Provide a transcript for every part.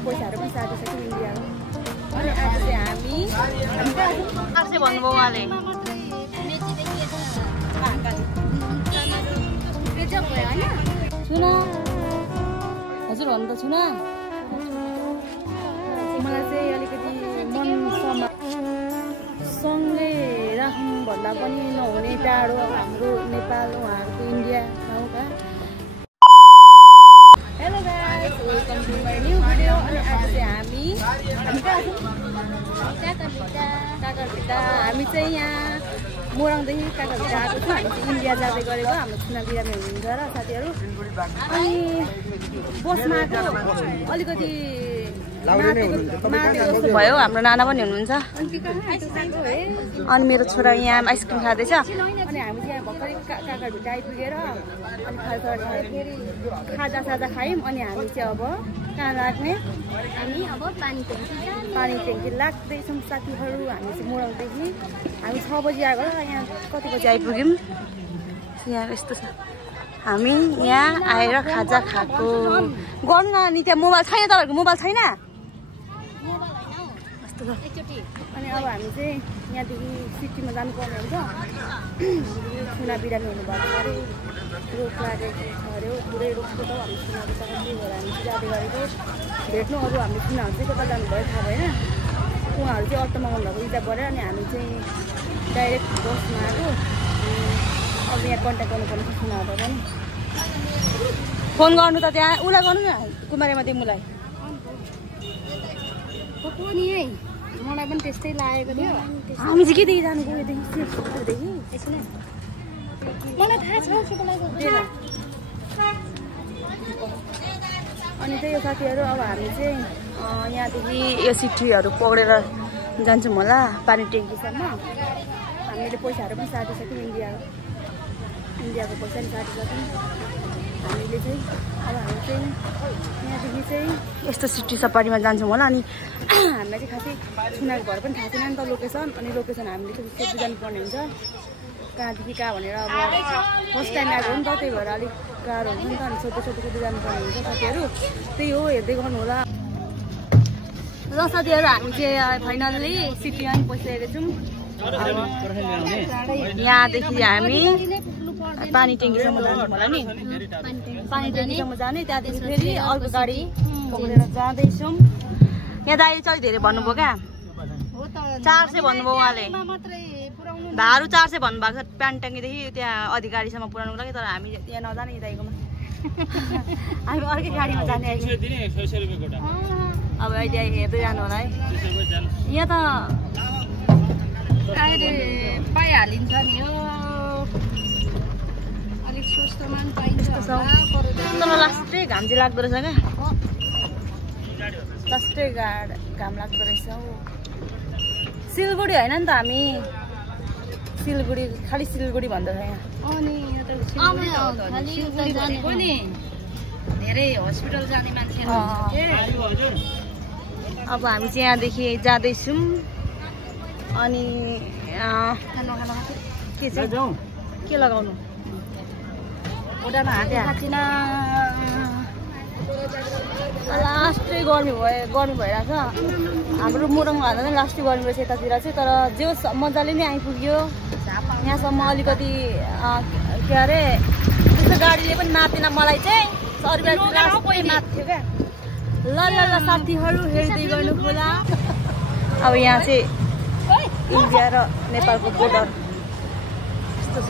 हामीले पैसाहरू पनि साटिसक्यौँ इन्डियाको। अनि आज चाहिँ हामी आफै भन्नुभयो उहाँले छुना हजुर भन्नु त छुना मलाई चाहिँ अलिकति मन सँगै राखौँ भन्दा पनि नहुने टाढो हाम्रो नेपाल उहाँहरूको इन्डिया ठाउँका। Hello guys, welcome to my new video. अनि आज चाहिँ हामी कहाँ छौँ? काकरभिटा। हामी चाहिँ यहाँ मोरङदेखि काकरभिटा आएको छौँ। हामी चाहिँ इन्डिया जाँदै गरेको, हाम्रो छुना बिरामी हुनुहुन्छ र साथीहरू। अनि बसमा आएको अलिकति भयो। हाम्रो नाना पनि हुनुहुन्छ अनि मेरो छोरा यहाँ आइसक्रिम खाँदैछ। अनि हामी चाहिँ यहाँ भर्खरै काकरभिटा आइपुगेर अनि फेरि खाजासाजा खायौँ। अनि हामी चाहिँ अब कहाँ लाग्ने? हामी अब पानी ट्याङ्की लाग्दैछौँ साथीहरू। हामी चाहिँ मोरङदेखि हामी 6 बजी आएको र यहाँ कति बजी आइपुग्यौँ। यहाँ यस्तो छ, हामी यहाँ आएर खाजा खाएको। गर्नु न नि, त्यहाँ मोबाइल छैन? तपाईँहरूको मोबाइल छैन? अनि अब हामी चाहिँ यहाँदेखि सिटीमा जानुपर्ने हुन्छ। छुना बिरामी हुनुभएको छ अरे, रोग लागेको छ अरे, पुरै रोगको त हामी छुनाको त त्यही भएर हामी चाहिँ जाँदै गरेको। भेट्नु अरू हाम्रो छुनाहरू चाहिँ कता जानुभयो थाहा भएन। उहाँहरू चाहिँ अटोमा आउनुभएको रिजर्भ गरेर। अनि हामी चाहिँ डाइरेक्ट बसमा आएको। अब यहाँ कन्ट्याक्ट गर्नुपर्ने छ छुनाहरू पनि। फोन गर्नु त त्यहाँ उसलाई गर्नु न, कुमारीमा तिमीलाई। मलाई पनि त्यस्तै लागेको थियो। हामी चाहिँ केदेखि जानु गयोदेखि मलाई थाहा छ। अनि त्यही हो साथीहरू, अब हामी चाहिँ यहाँदेखि यो सिटीहरू पौडेर जान्छौँ होला पानी ट्याङ्कीसम्म। हामीले पैसाहरू पनि साटिसक्यौँ इन्डियाको पैसा पनि साटिसक्यौँ हामीले चाहिँ। अब हामी चाहिँ यहाँदेखि चाहिँ यस्तो सिटी सफारीमा जान्छौँ होला। अनि हामीलाई चाहिँ खासै छुनाको घर पनि थाहा छैन नि त लोकेसन। अनि लोकेसन हामीले चाहिँ सोध्दै जानुपर्ने हुन्छ कहाँदेखि कहाँ भनेर। अब फर्स्ट टाइम आएको हो नि त, त्यही भएर अलिक गाह्रो हुन्छ नि त। अनि सोध्दै जानुपर्ने हुन्छ साथीहरू। त्यही हो, हेर्दै गर्नु होला। र साथीहरू हामी चाहिँ फाइनल्ली सिटीमा पनि पसिसकेको छौँ। यहाँदेखि हामी पानी ट्याङ्कीसम्म जान्छौँ होला नि। पानी ट्याङ्कीसम्म जाने, त्यहाँदेखि फेरि अर्को गाडी पक्रेर जाँदैछौँ। यहाँ दाइले चाहिँ धेरै भन्नुभयो क्या, 400 भन्नुभयो उहाँले। भाडु 400 भन्नुभएको छ पानी ट्याङ्कीदेखि त्यहाँ अधिकारीसम्म पुऱ्याउनुको लागि। तर हामी त्यहाँ नजाने दाइकोमा, हामी अर्कै गाडीमा जाने। अब अहिले हेर्दै जानु होला है। यहाँ त पाइहालिन्छ नि हो, अलिक सस्तोमा पनि पाइन्छ। तर लास्टै घाम चाहिँ लाग्दो रहेछ क्या, लास्टै घाम लाग्दो रहेछ। सिलगढी होइन नि त, हामी सिलगढी खालि सिलगढी भन्दो छ यहाँ। अनि धेरै हस्पिटल जाने मान्छे। अब हामी चाहिँ यहाँदेखि जाँदैछौँ। अनि के चाहिँ के लगाउनु? खुट्टामा हाते हातिन। लास्टै गर्मी भइरहेछ हाम्रो मोरङमा हाल्दा चाहिँ लास्टै गर्मी रहेछ यतातिर चाहिँ। तर जे मजाले नै आइपुग्यो यहाँसम्म। अलिकति के अरे त्यस्तो गाडीले पनि मात्दैन मलाई चाहिँ, अरू बेला लास्टै माथ्यो क्या। ल साथीहरू हेर्दै गर्नु होला। अब यहाँ चाहिँ इन्डिया र नेपालको बोर्डर यस्तो छ।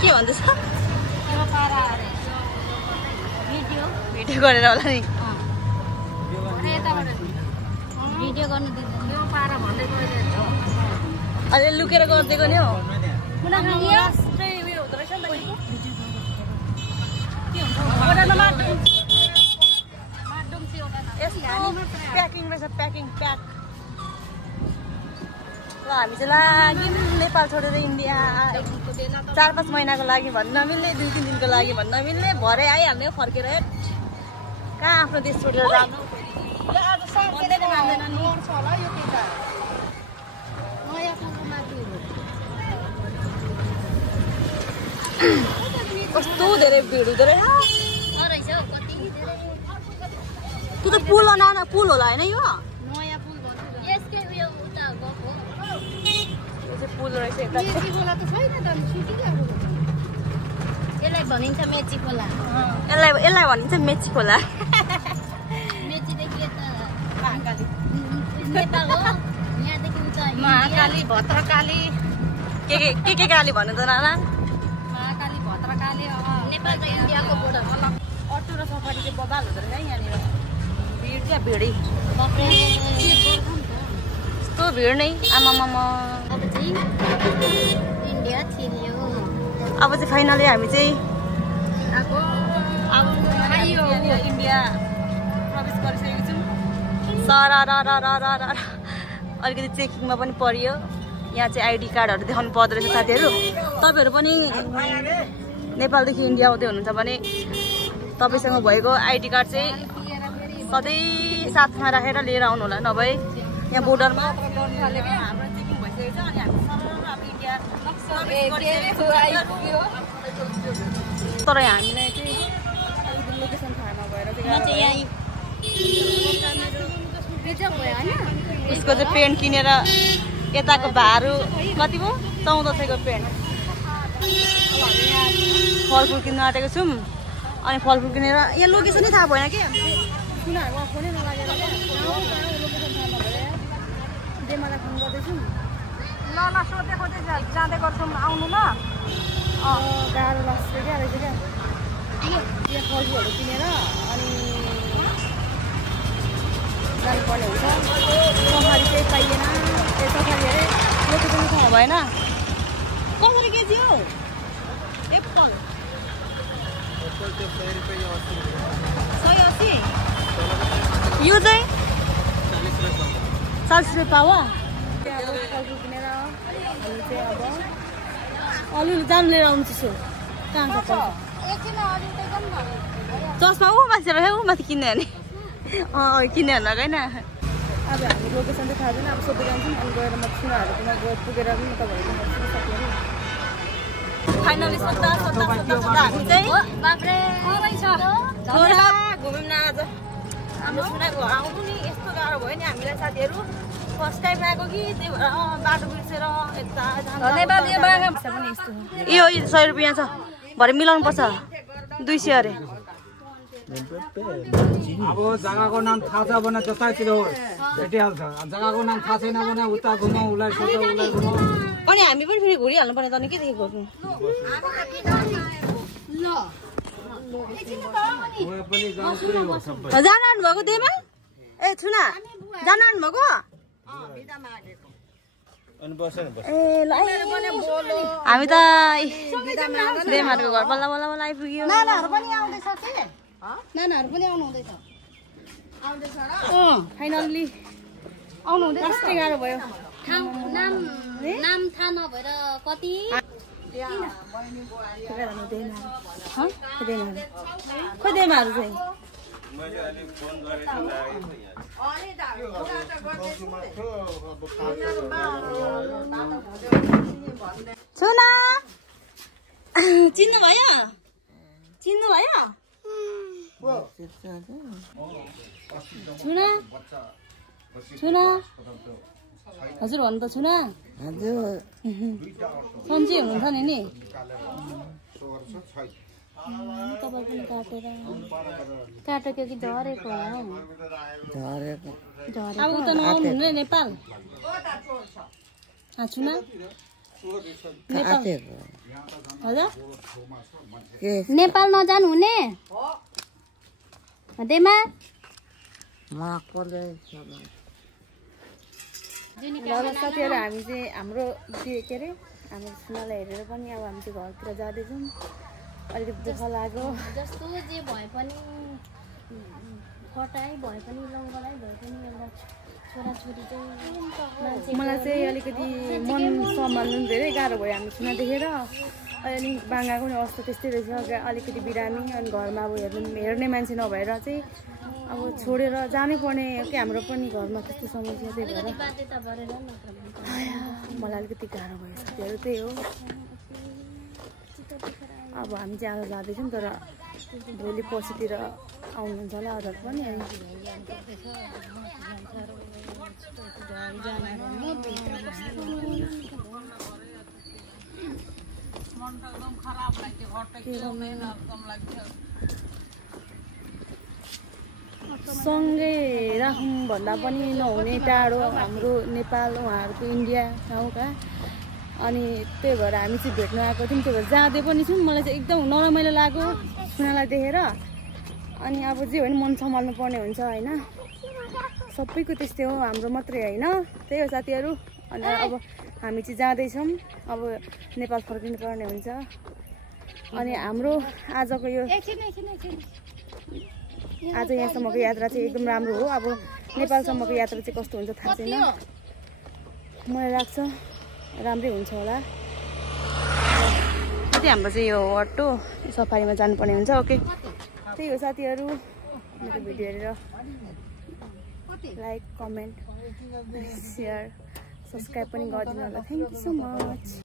के भन्दैछ? भिडियो गरेर होला नि। भिडियो गर्नु अहिले लुकेर गरिदिएको नि हो। प्याकिङ रहेछ, प्याकिङ प्याक। ल हामी चाहिँ लाग्यौँ नेपाल छोडेर इन्डिया। 4-5 महिनाको लागि भन्न नमिल्ने, 2-3 दिनको लागि भन्न नमिल्ने, भरे आइहाल्ने फर्केर। कहाँ आफ्नो देश छोडेर जानु? कस्तो धेरै भिड हुँदो रहेछ। त्यो त पुल नाना पुल होला हैन यो नयाँ पुल भन्छु यसकै उयो उता गएको यो चाहिँ पुल रहेछ यता मेची खोला त छैन त सुकिगएको यसलाई भनिन्छ मेची खोला यसलाई भनिन्छ मेची खोला मेचीदेखि यता महाकाली नेपाल हो यहाँदेखि उता महाकाली भद्रकाली के काली भन्नु त नाना महाकाली भद्रकाली नेपाल र इन्डियाको बोर्डर अटो र सफारी चाहिँ बबाल हुँदो रहेछ यहाँनिर भिड क्या भिडै यस्तो भिड नै आमामामा अब चाहिँ इन्डिया छिर्यो अब चाहिँ फाइनली हामी चाहिँ इन्डिया प्रवेश गरिसकेको छौँ अलिकति चेकिङमा पनि परियो यहाँ चाहिँ आइडी कार्डहरू देखाउनु पर्दो रहेछ साथीहरू तपाईँहरू पनि नेपालदेखि इन्डिया आउँदै हुनुहुन्छ भने तपाईँसँग भएको आइडी कार्ड चाहिँ सधैँ साथमा राखेर लिएर आउनु होला नभए यहाँ बोर्डरमा हाम्रो चेकिङ भइसकेको छ अनि हामी तर हामीलाई चाहिँ अलिकति लोकेसन थाहा नभएर उसको चाहिँ पेन्ट किनेर यताको भारू कति भयो 1400 को पेन्ट फलफुल किन्न आँटेको छौँ अनि फलफुल किनेर यहाँ लोकेसनै थाहा भएन कि सुनाहरूको फोनै नलागेर लोकेसन थाहा नभएर डेमालाई फोन गर्दैछौँ ल सोध्दै खोज्दै जाँदै गर्छौँ आउनु ल गाह्रो लाग्छ क्या रहेछ क्या यहाँ फलफुलहरू किनेर अनि जानुपर्ने हुन्छ सफारी चाहिँ पाइएन सफारी अरे लोकेसन थाहा भएन कसरी केजी हो एप्पल 180 यो चाहिँ 40 रुपियाँ पावा फलफुल किनेर हामी चाहिँ अब अलिअलि जानु लिएर आउनु चिसो कहाँ छ चस्मा ऊ माथि रह्यो ऊ माथि किन्ने भने किन्ने होइन होइन अब हामी लोकेसन चाहिँ थाहा छैन अब सोध्दै जान्छौँ अनि गएर म छुनाहरूकोमा गएर पुगेर पनि तपाईँहरू सक्यो फाइनली सोद्धा हामी चाहिँ छोरा घुम्यौँ न आज हाम्रो छुना घर आउनु नि यस्तो गाह्रो भयो नि हामीलाई साथीहरू फर्स्ट टाइम आएको कि त्यही भएर बाटो बिर्सेर यता यो 100 रुपियाँ छ भरे मिलाउनु पर्छ 200 अरे अब जग्गाको नाम थाहा छ भने जतातिर भेटिहाल्छ जग्गाको नाम थाहा छैन भने उता घुमाउ उसलाई सोध्छौ उसलाई घुमाउ अनि हामी पनि फेरि घुरिहाल्नु पर्ने त नि के देखि गर्नु जानु आउनु भएको त्यहीमा ए छुना जानु आउनु भएको ए ल हामी त देमाहरूको घर बल्ल बल्ल बल्ल आइपुग्यो नानाहरू पनि आउँदैछ कि नानाहरू पनि आउनु हुँदैछ फाइनल्ली आउनु हुँदैछ कस्तो गाह्रो भयो नाम थाहा नभएर कति खोइ देमाहरू चाहिँ छुना चिन्नु भयो छुना हजुर भन्नु त छुना सन्चै हुनुहुन्छ नि तपाईँ पनि काटेको कि झरेको अब उता नआउनु हुने नेपाल छुना हजुर नेपाल नजानु हुने देमा साथीहरू हामी चाहिँ हाम्रो के अरे हाम्रो छुनालाई हेरेर पनि अब हामी चाहिँ घरतिर जाँदैछौँ अलिकति दुःख लाग्यो जस्तो जे भए पनि फटाइ भए पनि लङ्गलाई भए पनि एउटा छोराछोरी चाहिँ मलाई चाहिँ अलिकति मन सम्हाल्नु धेरै गाह्रो भयो हामी छुना देखेर अलि बाङ्गाको नि अवस्था त्यस्तै रहेछ अलिकति बिरामी अनि घरमा अब हेर्ने मान्छे नभएर चाहिँ अब छोडेर जानै पर्ने कि हाम्रो पनि घरमा त्यस्तो समस्या त्यही भएर मलाई अलिकति गाह्रो भयो साथीहरू त्यही हो अब हामी चाहिँ आज जाँदैछौँ तर भोलि पर्सितिर आउनुहुन्छ होला हजुर पनि सँगै राखौँ भन्दा पनि नहुने टाढो हाम्रो नेपाल उहाँहरूको इन्डिया गाउँका अनि त्यही भएर हामी चाहिँ भेट्न आएको थियौँ त्यही भएर जाँदै पनि छौँ मलाई चाहिँ एकदम नरमाइलो लाग्यो सुनालाई देखेर अनि अब जे होइन मन सम्हाल्नु पर्ने हुन्छ होइन सबैको त्यस्तै हो हाम्रो मात्रै होइन त्यही हो साथीहरू अनि अब हामी चाहिँ जाँदैछौँ अब नेपाल फर्किनु पर्ने हुन्छ अनि हाम्रो आजको यो आज यहाँसम्मको यात्रा चाहिँ एकदम राम्रो हो अब नेपालसम्मको यात्रा चाहिँ कस्तो हुन्छ थाहा छैन मलाई लाग्छ राम्रै हुन्छ होला हाम्रो चाहिँ यो अटो सफारीमा जानुपर्ने हुन्छ ओके त्यही हो साथीहरू मेरो भिडियो हेरेर लाइक कमेन्ट सेयर सब्सक्राइब पनि गरिदिनु होला थ्याङ्क यू सो मच